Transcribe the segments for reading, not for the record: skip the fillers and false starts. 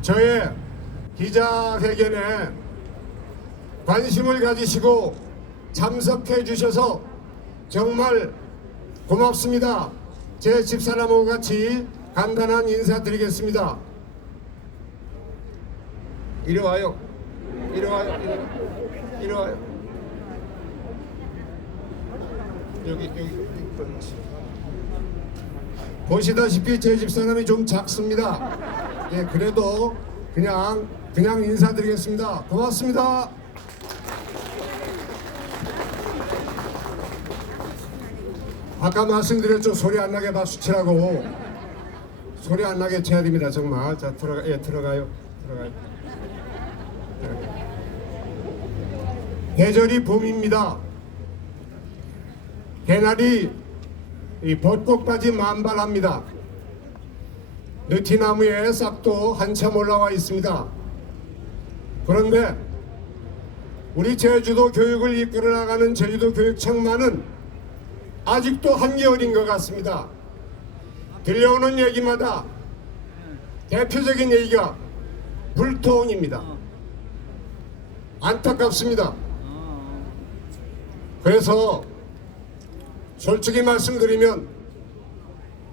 저의 기자회견에 관심을 가지시고 참석해 주셔서 정말 고맙습니다. 제 집사람하고 같이 간단한 인사드리겠습니다. 이리 와요. 이리 와요. 이리 와요. 여기. 보시다시피 제 집사람이 좀 작습니다. 예, 그래도 그냥 인사드리겠습니다. 고맙습니다. 아까 말씀드렸죠. 소리 안 나게 박수 치라고. 소리 안 나게 쳐야 됩니다. 정말. 자, 들어가요. 계절이 봄입니다. 개나리 이 벚꽃까지 만발합니다. 느티나무에 싹도 한참 올라와 있습니다. 그런데 우리 제주도 교육을 이끌어 나가는 제주도 교육청만은 아직도 한겨울인 것 같습니다. 들려오는 얘기마다 대표적인 얘기가 불통입니다. 안타깝습니다. 그래서 솔직히 말씀드리면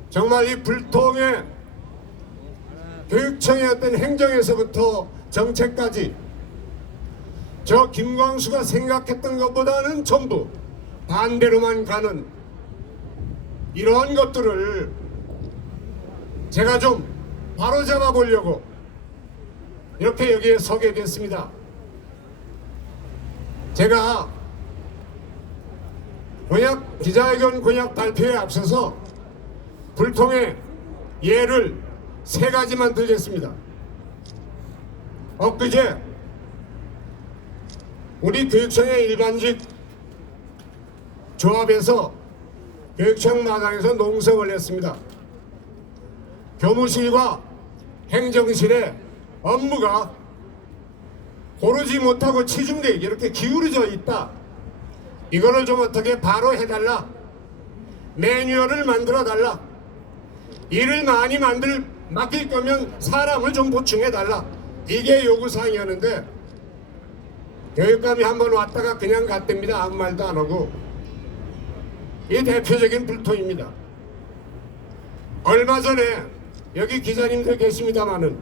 정말 이 불통의 교육청의 어떤 행정에서부터 정책까지 저 김광수가 생각했던 것보다는 전부 반대로만 가는 이러한 것들을 제가 좀 바로잡아 보려고 이렇게 여기에 서게 됐습니다. 제가 기자회견 공약 발표에 앞서서 불통의 예를 3가지만 들겠습니다. 엊그제 우리 교육청의 일반직 조합에서 교육청 마당에서 농성을 했습니다. 교무실과 행정실의 업무가 고르지 못하고 치중돼 이렇게 기울어져 있다. 이거를 좀 어떻게 바로 해달라. 매뉴얼을 만들어 달라. 일을 많이 맡길 거면 사람을 좀 보충해 달라. 이게 요구사항이었는데 교육감이 한번 왔다가 그냥 갔답니다. 아무 말도 안 하고. 이 대표적인 불통입니다. 얼마 전에 여기 기자님들 계십니다마는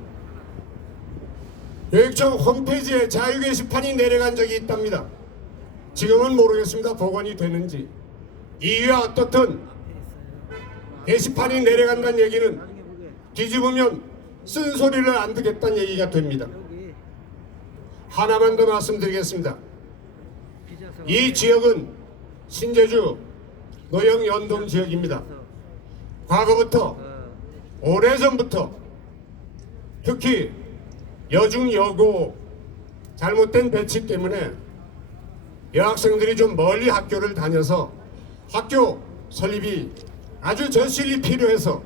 교육청 홈페이지에 자유 게시판이 내려간 적이 있답니다. 지금은 모르겠습니다. 복원이 되는지. 이유야 어떻든 게시판이 내려간다는 얘기는 뒤집으면 쓴소리를 안 듣겠다는 얘기가 됩니다. 하나만 더 말씀드리겠습니다. 이 지역은 신제주 노영 연동 지역입니다. 과거부터 오래전부터 특히 여중 여고 잘못된 배치 때문에 여학생들이 좀 멀리 학교를 다녀서 학교 설립이 아주 절실히 필요해서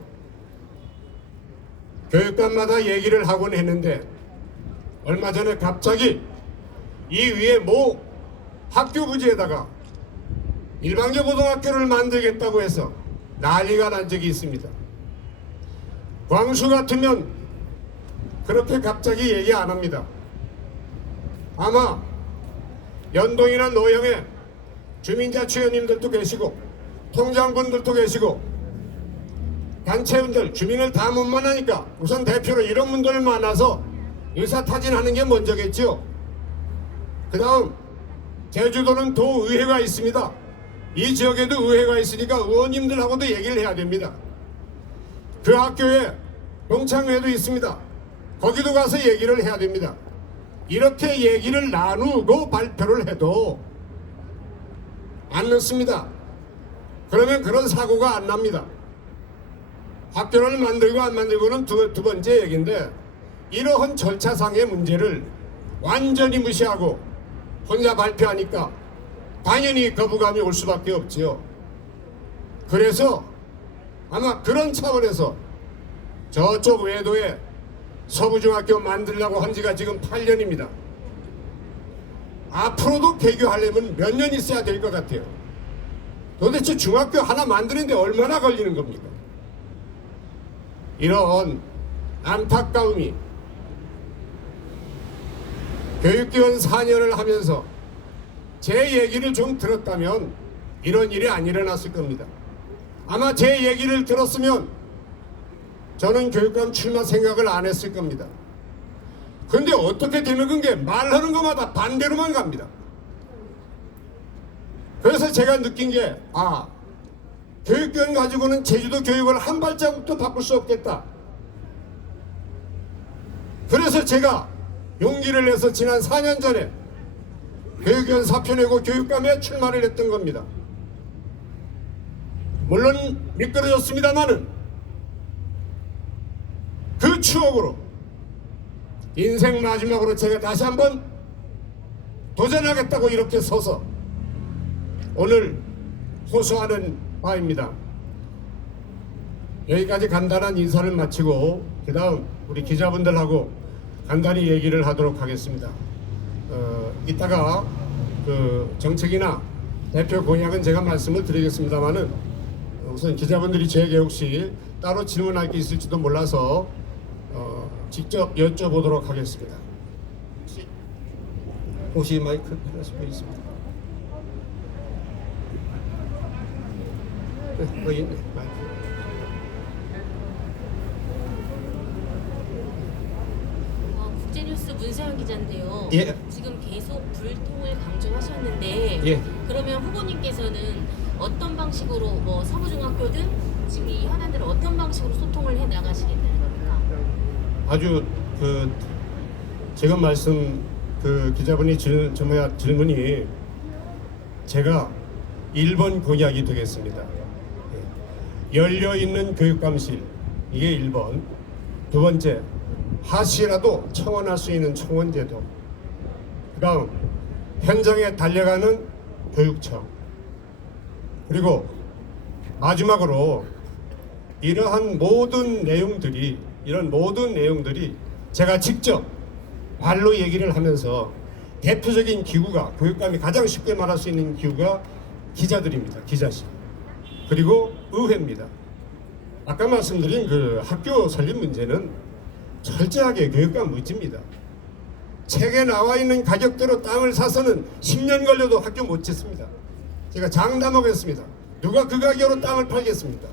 교육감마다 얘기를 하곤 했는데 얼마 전에 갑자기 이 위에 모 학교 부지에다가 일반계 고등학교를 만들겠다고 해서 난리가 난 적이 있습니다. 광수 같으면 그렇게 갑자기 얘기 안 합니다. 아마 연동이나 노영에 주민자치위원님들도 계시고 통장분들도 계시고 단체분들 주민을 다 못 만나니까 우선 대표로 이런 분들 만나서 의사타진하는 게 먼저겠죠. 그 다음 제주도는 도의회가 있습니다. 이 지역에도 의회가 있으니까 의원님들하고도 얘기를 해야 됩니다. 그 학교에 동창회도 있습니다. 거기도 가서 얘기를 해야 됩니다. 이렇게 얘기를 나누고 발표를 해도 안 넣습니다. 그러면 그런 사고가 안 납니다. 학교를 만들고 안 만들고는 두 번째 얘기인데 이러한 절차상의 문제를 완전히 무시하고 혼자 발표하니까 당연히 거부감이 올 수밖에 없지요. 그래서 아마 그런 차원에서 저쪽 외도에 서부중학교 만들려고 한 지가 지금 8년입니다. 앞으로도 개교하려면 몇 년 있어야 될 것 같아요. 도대체 중학교 하나 만드는데 얼마나 걸리는 겁니까? 이런 안타까움이 교육기원 4년을 하면서 제 얘기를 좀 들었다면 이런 일이 안 일어났을 겁니다. 아마 제 얘기를 들었으면 저는 교육감 출마 생각을 안 했을 겁니다. 근데 어떻게 되는 게 말하는 것마다 반대로만 갑니다. 그래서 제가 느낀 게 교육기원 가지고는 제주도 교육을 한 발자국도 바꿀 수 없겠다. 그래서 제가 용기를 내서 지난 4년 전에 교육위원 사표 내고 교육감에 출마를 했던 겁니다. 물론 미끄러졌습니다마는 그 추억으로 인생 마지막으로 제가 다시 한번 도전하겠다고 이렇게 서서 오늘 호소하는 바입니다. 여기까지 간단한 인사를 마치고 그 다음 우리 기자분들하고 간단히 얘기를 하도록 하겠습니다. 이따가 그 정책이나 대표 공약은 제가 말씀을 드리겠습니다만은 우선 기자분들이 제게 혹시 따로 질문할 게 있을지도 몰라서 직접 여쭤보도록 하겠습니다. 혹시 마이크 필요할 수 있습니다. 네, 여기 있네 마이크. 국제뉴스 문세영 기자인데요. 예. 지금 계속 불통을 강조하셨는데 예. 그러면 후보님께서는 어떤 방식으로 뭐 서부중학교든 지금 이 현안들을 어떤 방식으로 소통을 해 나가시겠다는 겁니까? 아주 지금 말씀 기자분이 질문이 제가 1번 공약이 되겠습니다. 열려있는 교육감실 이게 1번. 두 번째 하시라도 청원할 수 있는 청원제도. 그 다음 현장에 달려가는 교육청. 그리고 마지막으로 이런 모든 내용들이 제가 직접 말로 얘기를 하면서 대표적인 기구가 교육감이 가장 쉽게 말할 수 있는 기구가 기자들입니다. 기자실. 그리고 의회입니다. 아까 말씀드린 그 학교 설립 문제는 철저하게 교육감 의지입니다. 책에 나와 있는 가격대로 땅을 사서는 10년 걸려도 학교 못 짓습니다. 제가 장담하겠습니다. 누가 그 가격으로 땅을 팔겠습니까?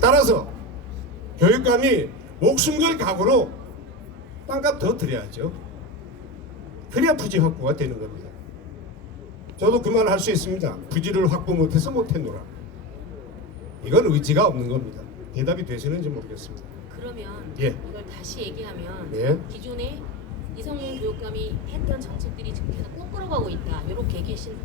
따라서 교육감이 목숨 걸 각오로 땅값 더 드려야죠. 그래야 부지 확보가 되는 겁니다. 저도 그 말 할 수 있습니다. 부지를 확보 못해서 못했노라. 이건 의지가 없는 겁니다. 대답이 되시는지 모르겠습니다. 그러면 예. 이걸 다시 얘기하면 예. 기존에 이성윤 교육감이 했던 정책들이 지금 계속 꼬꾸러가고 있다. 이렇게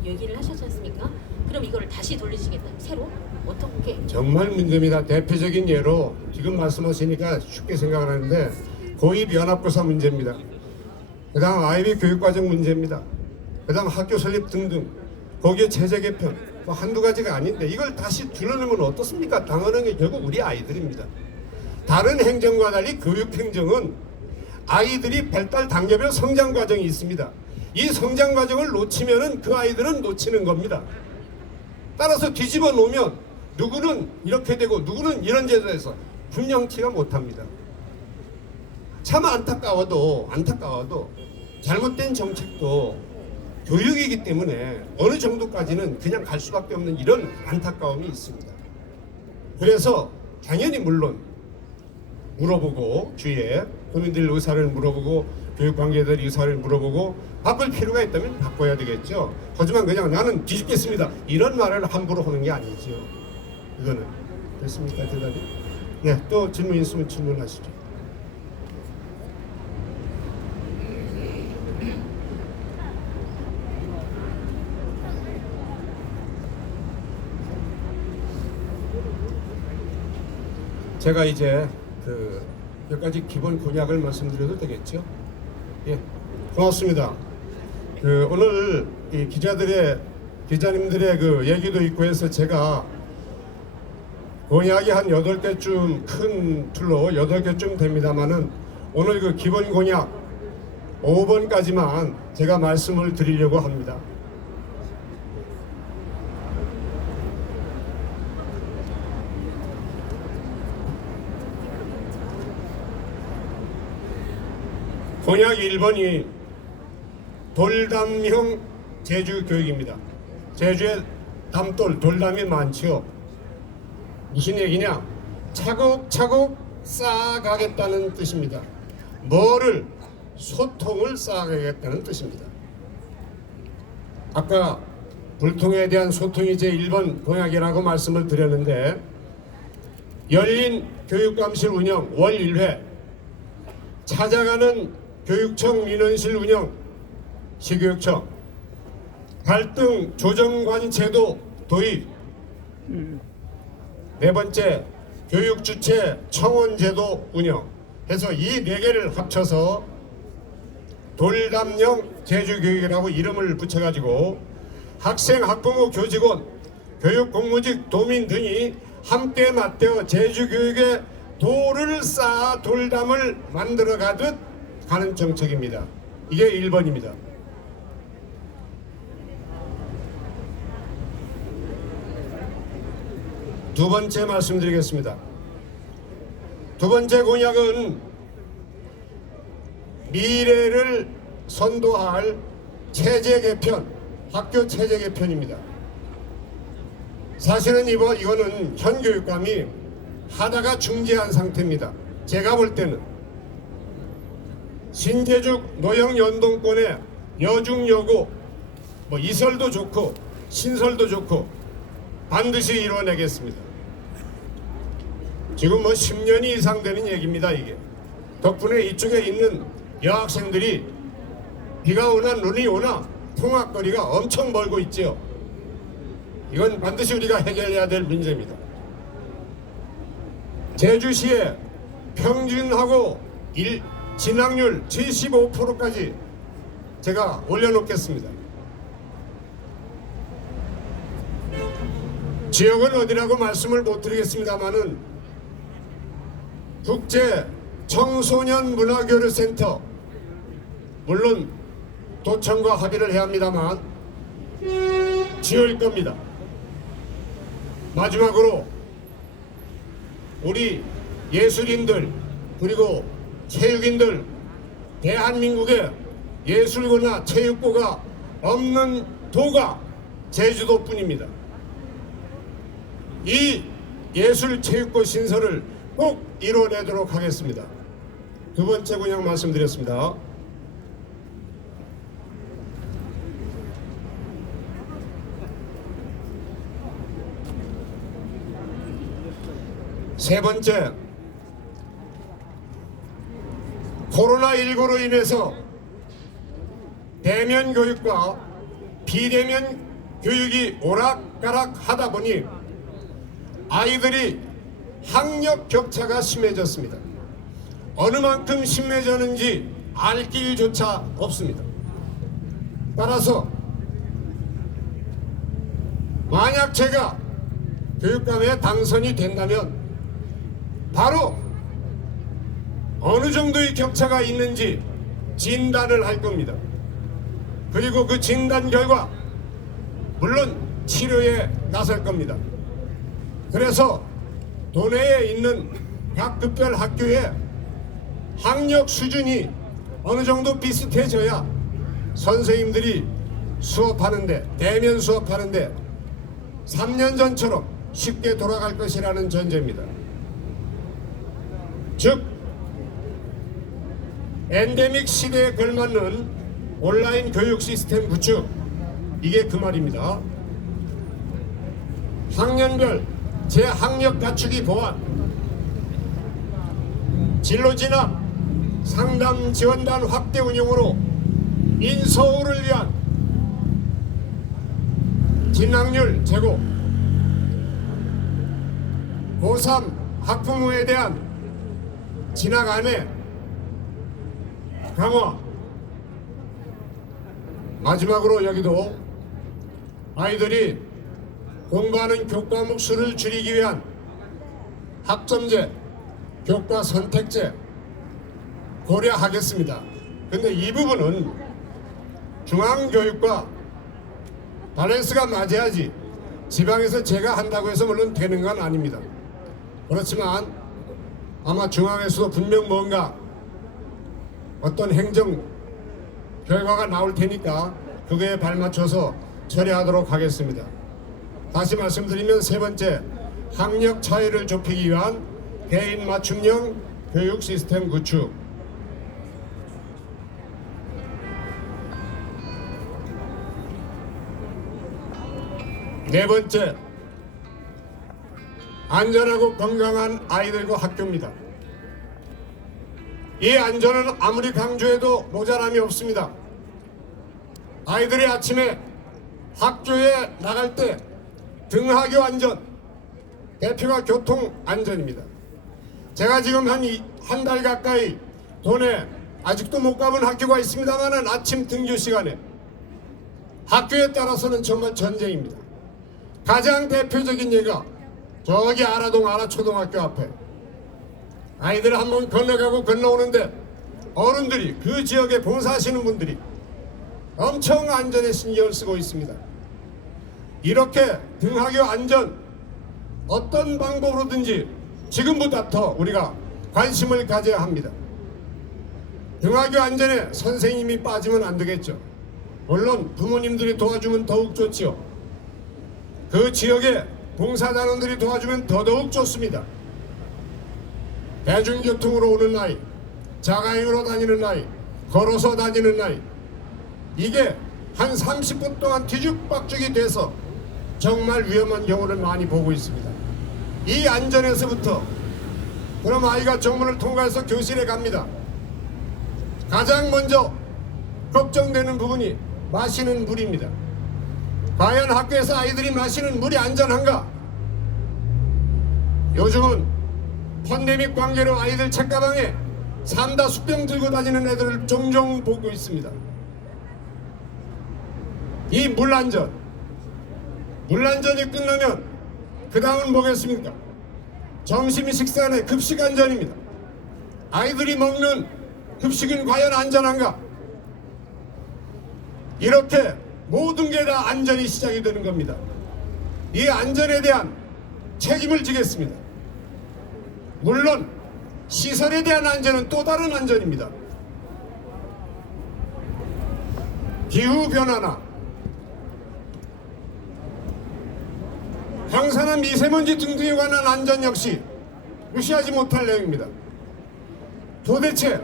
얘기를 하셨지 않습니까? 그럼 이거를 다시 돌리시겠다. 새로? 어떻게? 정말 문제입니다. 대표적인 예로 지금 말씀하시니까 쉽게 생각을 하는데 고입 연합고사 문제입니다. 그 다음 아이비 교육과정 문제입니다. 그 다음 학교 설립 등등 거기에 체제 개편 뭐 한두 가지가 아닌데 이걸 다시 둘러내면 어떻습니까? 당하는 게 결국 우리 아이들입니다. 다른 행정과 달리 교육행정은 아이들이 발달 단계별 성장 과정이 있습니다. 이 성장 과정을 놓치면은 그 아이들은 놓치는 겁니다. 따라서 뒤집어 놓으면 누구는 이렇게 되고 누구는 이런 제도에서 분명치가 못합니다. 참 안타까워도 잘못된 정책도 교육이기 때문에 어느 정도까지는 그냥 갈 수밖에 없는 이런 안타까움이 있습니다. 그래서 당연히 물론 물어보고 주위에 국민들 의사를 물어보고 교육관계들 의사를 물어보고 바꿀 필요가 있다면 바꿔야 되겠죠. 하지만 그냥 나는 뒤집겠습니다 이런 말을 함부로 하는 게 아니죠. 이거는 됐습니까 대답이? 네, 또 질문 있으면 질문하시죠. 제가 이제 몇 가지 기본 공약을 말씀드려도 되겠죠? 예, 고맙습니다. 오늘 이 기자님들의 그 얘기도 있고 해서 제가 공약이 한 8개쯤 큰 틀로 8개쯤 됩니다만은 오늘 그 기본 공약 5번까지만 제가 말씀을 드리려고 합니다. 공약 1번이 돌담형 제주 교육입니다. 제주에 담돌, 돌담이 많지요. 무슨 얘기냐? 차곡차곡 쌓아가겠다는 뜻입니다. 뭐를? 소통을 쌓아가겠다는 뜻입니다. 아까 불통에 대한 소통이 제 1번 공약이라고 말씀을 드렸는데, 열린 교육감실 운영 월 1회, 찾아가는 교육청 민원실 운영 시교육청, 갈등 조정관 제도 도입, 네 번째 교육 주체 청원 제도 운영 해서 이 네 개를 합쳐서 돌담형 제주교육이라고 이름을 붙여가지고 학생, 학부모, 교직원, 교육공무직, 도민 등이 함께 맞대어 제주교육의 돌을 쌓아 돌담을 만들어가듯 가는 정책입니다. 이게 1번입니다. 두 번째 말씀드리겠습니다. 두 번째 공약은 미래를 선도할 체제 개편, 학교 체제 개편입니다. 사실은 이거는 현 교육감이 하다가 중지한 상태입니다. 제가 볼 때는 신제죽 노형 연동권의 여중 여고, 이설도 좋고 신설도 좋고 반드시 이뤄내겠습니다. 지금 10년이 이상 되는 얘기입니다. 이게 덕분에 이쪽에 있는 여학생들이 비가 오나 눈이 오나 통학거리가 엄청 멀고 있지요. 이건 반드시 우리가 해결해야 될 문제입니다. 제주시에 평균하고 진학률 75%까지 제가 올려놓겠습니다. 지역은 어디라고 말씀을 못 드리겠습니다만은 국제 청소년 문화교류센터, 물론 도청과 합의를 해야 합니다만 지을 겁니다. 마지막으로 우리 예술인들 그리고 체육인들, 대한민국에 예술고나 체육고가 없는 도가 제주도뿐입니다. 이 예술체육고 신설을 꼭 이뤄내도록 하겠습니다. 두 번째 공약 말씀드렸습니다. 세 번째, 코로나19로 인해서 대면 교육과 비대면 교육이 오락가락 하다 보니 아이들이 학력 격차가 심해졌습니다. 어느 만큼 심해졌는지 알 길조차 없습니다. 따라서 만약 제가 교육감에 당선이 된다면 바로 어느 정도의 격차가 있는지 진단을 할 겁니다. 그리고 그 진단 결과 물론 치료에 나설 겁니다. 그래서 도내에 있는 각 급별 학교에 학력 수준이 어느 정도 비슷해져야 선생님들이 수업하는데, 대면 수업하는데 3년 전처럼 쉽게 돌아갈 것이라는 전제입니다. 즉 엔데믹 시대에 걸맞는 온라인 교육 시스템 구축, 이게 그 말입니다. 학년별 재학력 갖추기 보완, 진로 진학 상담 지원단 확대 운영으로 인서울을 위한 진학률 제고, 고3 학부모에 대한 진학 안내 강화, 마지막으로 여기도 아이들이 공부하는 교과목 수를 줄이기 위한 학점제, 교과 선택제 고려하겠습니다. 근데 이 부분은 중앙교육과 밸런스가 맞아야지 지방에서 제가 한다고 해서 물론 되는 건 아닙니다. 그렇지만 아마 중앙에서도 분명 뭔가 어떤 행정 결과가 나올 테니까 그거에 발맞춰서 처리하도록 하겠습니다. 다시 말씀드리면 세 번째, 학력 차이를 좁히기 위한 개인 맞춤형 교육 시스템 구축. 네 번째, 안전하고 건강한 아이들과 학교입니다. 이 안전은 아무리 강조해도 모자람이 없습니다. 아이들이 아침에 학교에 나갈 때 등하교 안전, 대표가 교통 안전입니다. 제가 지금 한 달 가까이 도내 아직도 못 가본 학교가 있습니다만 아침 등교 시간에 학교에 따라서는 정말 전쟁입니다. 가장 대표적인 예가 저기 아라동 아라초등학교 앞에 아이들 한번 건너가고 건너오는데 어른들이, 그 지역에 봉사하시는 분들이 엄청 안전에 신경을 쓰고 있습니다. 이렇게 등하교 안전 어떤 방법으로든지 지금부터 우리가 관심을 가져야 합니다. 등하교 안전에 선생님이 빠지면 안 되겠죠. 물론 부모님들이 도와주면 더욱 좋지요. 그 지역에 봉사단원들이 도와주면 더더욱 좋습니다. 대중교통으로 오는 아이, 자가용으로 다니는 아이, 걸어서 다니는 아이, 이게 한 30분 동안 뒤죽박죽이 돼서 정말 위험한 경우를 많이 보고 있습니다. 이 안전에서부터 그럼 아이가 정문을 통과해서 교실에 갑니다. 가장 먼저 걱정되는 부분이 마시는 물입니다. 과연 학교에서 아이들이 마시는 물이 안전한가? 요즘은 팬데믹 관계로 아이들 책가방에 삼다 수병 들고 다니는 애들을 종종 보고 있습니다. 이 물안전이 끝나면 그 다음은 뭐겠습니까? 점심 식사의 급식 안전입니다. 아이들이 먹는 급식은 과연 안전한가? 이렇게 모든 게 다 안전이 시작이 되는 겁니다. 이 안전에 대한 책임을 지겠습니다. 물론 시설에 대한 안전은 또 다른 안전입니다. 기후변화나 황사나 미세먼지 등등에 관한 안전 역시 무시하지 못할 내용입니다. 도대체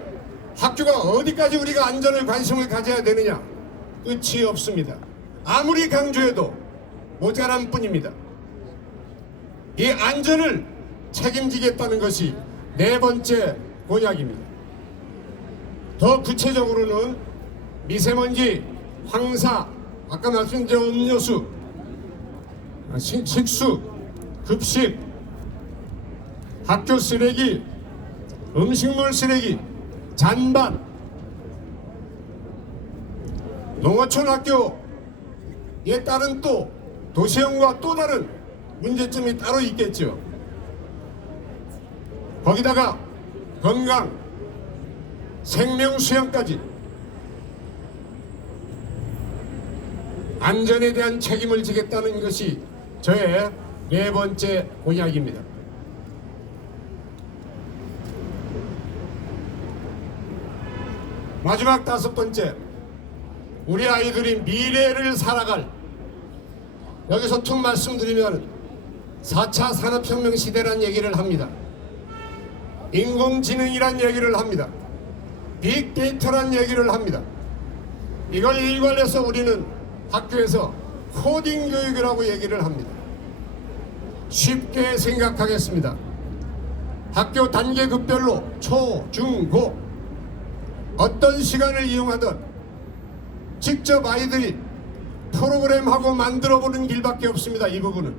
학교가 어디까지 우리가 안전을 관심을 가져야 되느냐? 끝이 없습니다. 아무리 강조해도 모자란 뿐입니다. 이 안전을 책임지겠다는 것이 네 번째 공약입니다. 더 구체적으로는 미세먼지, 황사, 아까 말씀드린 음료수, 식수, 급식, 학교 쓰레기, 음식물 쓰레기, 잔반, 농어촌 학교에 따른 또 도시형과 또 다른 문제점이 따로 있겠죠. 거기다가 건강, 생명 수양까지 안전에 대한 책임을 지겠다는 것이 저의 네 번째 공약입니다. 마지막 다섯 번째, 우리 아이들이 미래를 살아갈, 여기서 툭 말씀드리면 4차 산업혁명 시대란 얘기를 합니다. 인공지능이란 얘기를 합니다. 빅데이터란 얘기를 합니다. 이걸 일관해서 우리는 학교에서 코딩 교육이라고 얘기를 합니다. 쉽게 생각하겠습니다. 학교 단계급별로 초, 중, 고 어떤 시간을 이용하든 직접 아이들이 프로그램하고 만들어보는 길밖에 없습니다. 이 부분은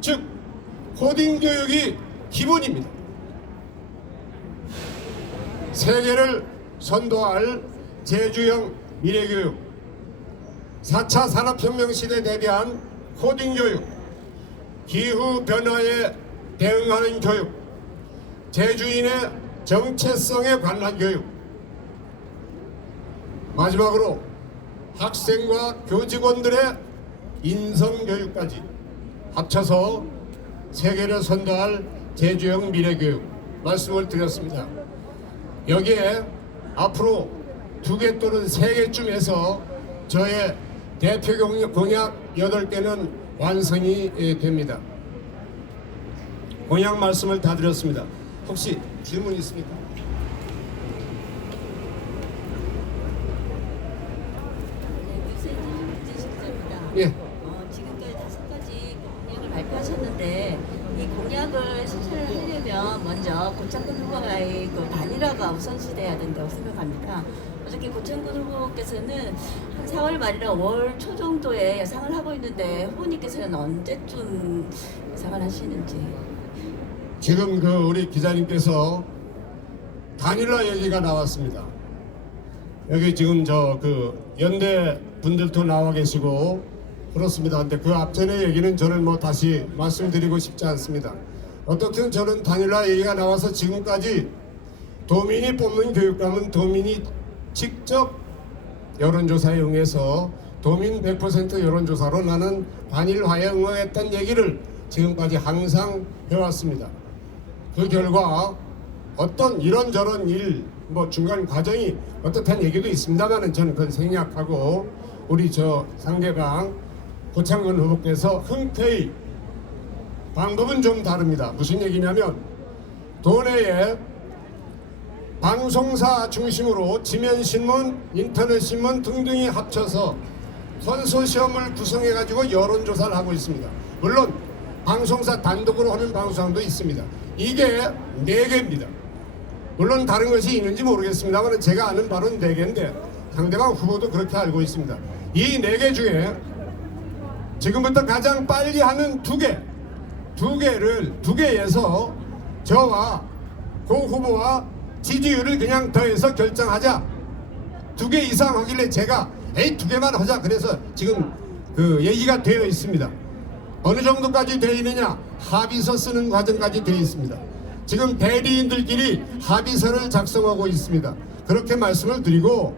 즉 코딩 교육이 기본입니다. 세계를 선도할 제주형 미래교육, 4차 산업혁명 시대에 대비한 코딩 교육, 기후변화에 대응하는 교육, 제주인의 정체성에 관한 교육, 마지막으로 학생과 교직원들의 인성교육까지 합쳐서 세계를 선도할 제주형 미래교육 말씀을 드렸습니다. 여기에 앞으로 2개 또는 3개쯤에서 저의 대표 공약 8개는 완성이 됩니다. 공약 말씀을 다 드렸습니다. 혹시 질문 있습니까? 예. 지금까지 5가지 공약을 발표하셨는데 이 공약을 실천하려면 먼저 고창근 후보와의 그 단일화가 우선시돼야 된다고 생각합니다. 어저께 고창근 후보께서는 한 4월 말이나 5월 초 정도에 예상을 하고 있는데 후보님께서는 언제쯤 예상을 하시는지. 지금 우리 기자님께서 단일화 얘기가 나왔습니다. 여기 지금 연대 분들도 나와 계시고 그렇습니다. 근데 그 앞전의 얘기는 저는 다시 말씀드리고 싶지 않습니다. 어떻든 저는 단일화 얘기가 나와서 지금까지 도민이 뽑는 교육감은 도민이 직접 여론조사에 응해서 도민 100% 여론조사로 나는 단일화에 응하겠다는 얘기를 지금까지 항상 해왔습니다. 그 결과 어떤 이런저런 중간 과정이 어떻다는 얘기도 있습니다만은 저는 그건 생략하고 우리 상대방 고창근 후보께서 흔쾌히 방법은 좀 다릅니다. 무슨 얘기냐면 도내에 방송사 중심으로 지면신문, 인터넷신문 등등이 합쳐서 컨소시엄을 구성해가지고 여론조사를 하고 있습니다. 물론 방송사 단독으로 하는 방송도 있습니다. 이게 4개입니다. 물론 다른 것이 있는지 모르겠습니다만 제가 아는 바로는 4개인데 상대방 후보도 그렇게 알고 있습니다. 이 4개 중에 지금부터 가장 빨리 하는 2개에서 저와 고 후보와 지지율을 그냥 더해서 결정하자. 2개 이상 하길래 제가 2개만 하자. 그래서 지금 얘기가 되어 있습니다. 어느 정도까지 되어 있느냐? 합의서 쓰는 과정까지 되어 있습니다. 지금 대리인들끼리 합의서를 작성하고 있습니다. 그렇게 말씀을 드리고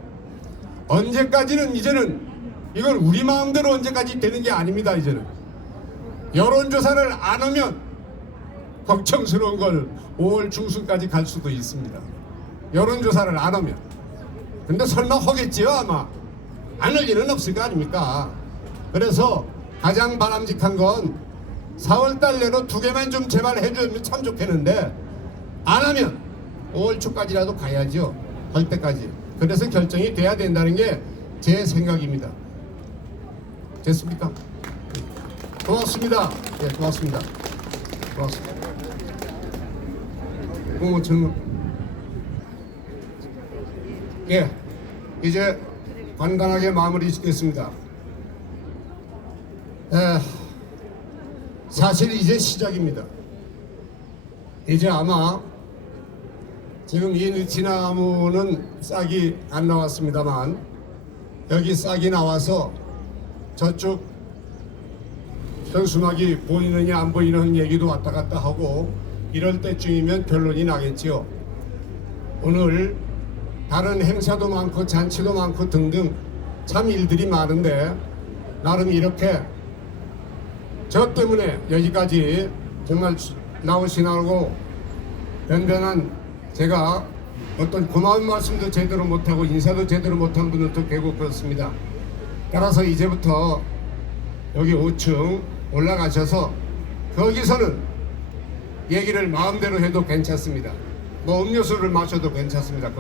언제까지는 이제는 이건 우리 마음대로 언제까지 되는 게 아닙니다. 이제는 여론조사를 안 하면 걱정스러운 걸 5월 중순까지 갈 수도 있습니다. 여론조사를 안 하면. 근데 설마 하겠지요 아마. 안 할 일은 없을 거 아닙니까. 그래서 가장 바람직한 건 4월달 내로 2개만 좀 제발 해주면 참 좋겠는데 안 하면 5월 초까지라도 가야죠. 할 때까지. 그래서 결정이 돼야 된다는 게 제 생각입니다. 됐습니까? 고맙습니다. 네, 고맙습니다. 고맙습니다. 질문. 예, 이제 간단하게 마무리 짓겠습니다. 사실 이제 시작입니다. 이제 아마 지금 이 느티나무는 싹이 안 나왔습니다만 여기 싹이 나와서 저쪽 현수막이 보이느냐 안 보이는 얘기도 왔다 갔다 하고 이럴 때쯤이면 결론이 나겠지요. 오늘 다른 행사도 많고 잔치도 많고 등등 참 일들이 많은데 나름 이렇게 저 때문에 여기까지 정말 나오시라고 변변한 제가 어떤 고마운 말씀도 제대로 못하고 인사도 제대로 못한 분들도 계고 그렇습니다. 따라서 이제부터 여기 5층 올라가셔서 거기서는 얘기를 마음대로 해도 괜찮습니다. 뭐 음료수를 마셔도 괜찮습니다.